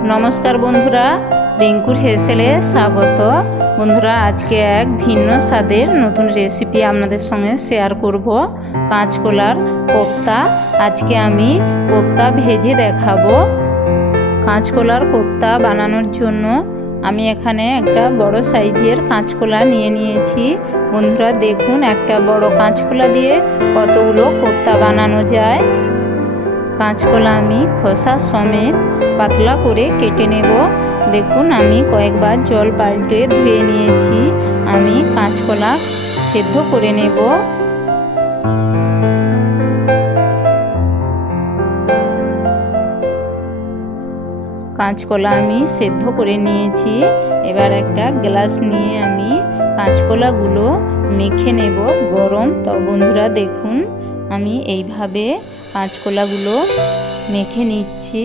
नमस्कार बंधुरा रिंकुर हेसेले स्वागत। बंधुरा आज के एक भिन्न स्वादेर नतून रेसिपि आपनादेर संगे शेयर करब। काँचकलार कोफ्ता। आज के आमी कोफ्ता भेजे देखाबो। काँचकलार कोफ्ता बानानोर जोन्नो आमी एखाने एकटा बड़ो साइजेर काँचकला निये नियेछि। बंधुरा देखुन एकटा बड़ो काँचकला दिये कतगुलो कोफ्ता बानानो जाय। काँचकला आमी खोसा समेत पातला करे केटे नेब। देखुन आमी कयेकबार जल पाल्टे धुए नियेछि। आमी काँचकला सेদ্ধ करे नेब। काँचकला आमी सेদ্ধ करे नियेछि। एबार एकटा ग्लास निये आमी काँचकलागुलो मेखे नेब गरम। तो बंधुरा देखुन आमी एइभाবে काँचकलागुलो मेखे निচ্ছি।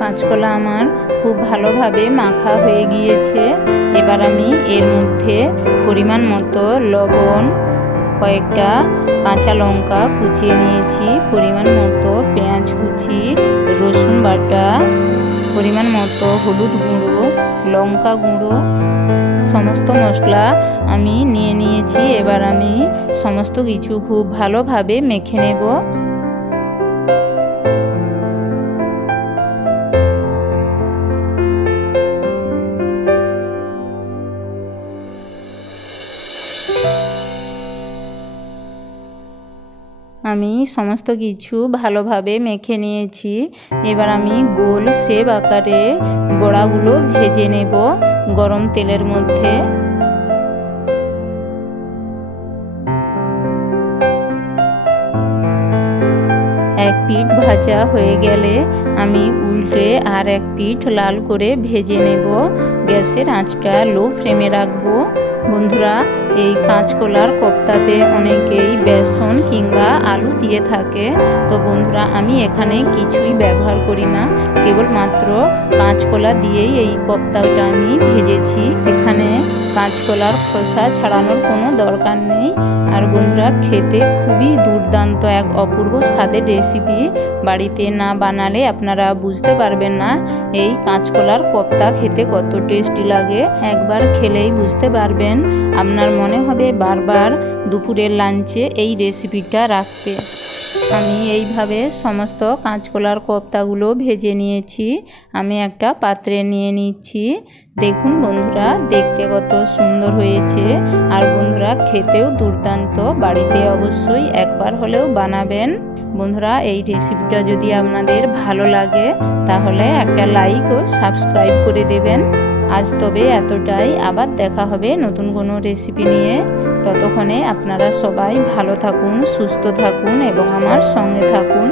काँचकला आमार खूब भालोभाবে माखा হয়ে গিয়েছে। এবার আমি এর মধ্যে পরিমাণ মতো লবণ, কয়েকটা কাঁচা লঙ্কা কুচিয়ে নিয়েছি, পরিমাণ মতো পেঁয়াজ কুচি, রসুন বাটা, পরিমাণ মতো হলুদ গুঁড়ো, লঙ্কা গুঁড়ো, সমস্ত মশলা আমি নিয়ে নিয়েছি। এবার আমি সমস্ত কিছু খুব ভালোভাবে মেখে নেব। আমি সমস্ত কিছু ভালোভাবে মেখে নিয়েছি। এবার আমি গোল শেপ আকারে বড়াগুলো ভেজে নেব গরম তেলের মধ্যে। এক পিঠ ভাজা হয়ে গেলে আমি উল্টে আর এক পিঠ লাল করে ভেজে নেব। গ্যাসের আঁচটা লো ফ্লেমে রাখবো। বন্ধুরা এই কাঁচকলার কোপ্তাতে অনেকেই বেসন কিংবা আলু দিয়ে থাকে। তো বন্ধুরা আমি এখানে কিছুই ব্যবহার করি না, কেবলমাত্র কাঁচকলা দিয়েই এই কোপ্তাটা আমি ভেজেছি। এখানে কাঁচকলার খোসা ছাড়ানোর কোনো দরকার নেই। আর বন্ধুরা খেতে খুবই দুর্দান্ত এক অপূর্ব স্বাদের রেসিপি। বাড়িতে না বানালে আপনারা বুঝতে পারবেন না এই কাঁচকলার কোপ্তা খেতে কত টেস্টি লাগে। একবার খেলেই বুঝতে পারবেন, আপনার মনে হবে বারবার দুপুরের লাঞ্চে এই রেসিপিটা রাখতে। আমি এইভাবে সমস্ত কাঁচকলার কোপ্তাগুলো ভেজে নিয়েছি। আমি একটা পাত্রে নিয়ে নিচ্ছি। দেখুন বন্ধুরা দেখতে কত সুন্দর হয়েছে। আর বন্ধুরা খেতেও দুর্দান্ত। বাড়িতে অবশ্যই একবার হলেও বানাবেন। বন্ধুরা এই রেসিপিটা যদি আপনাদের ভালো লাগে তাহলে একটা লাইক ও সাবস্ক্রাইব করে দেবেন। আজ তবে এতটাই। আবার দেখা হবে নতুন কোনো রেসিপি নিয়ে। ততক্ষণে আপনারা সবাই ভালো থাকুন, সুস্থ থাকুন এবং আমার সঙ্গে থাকুন।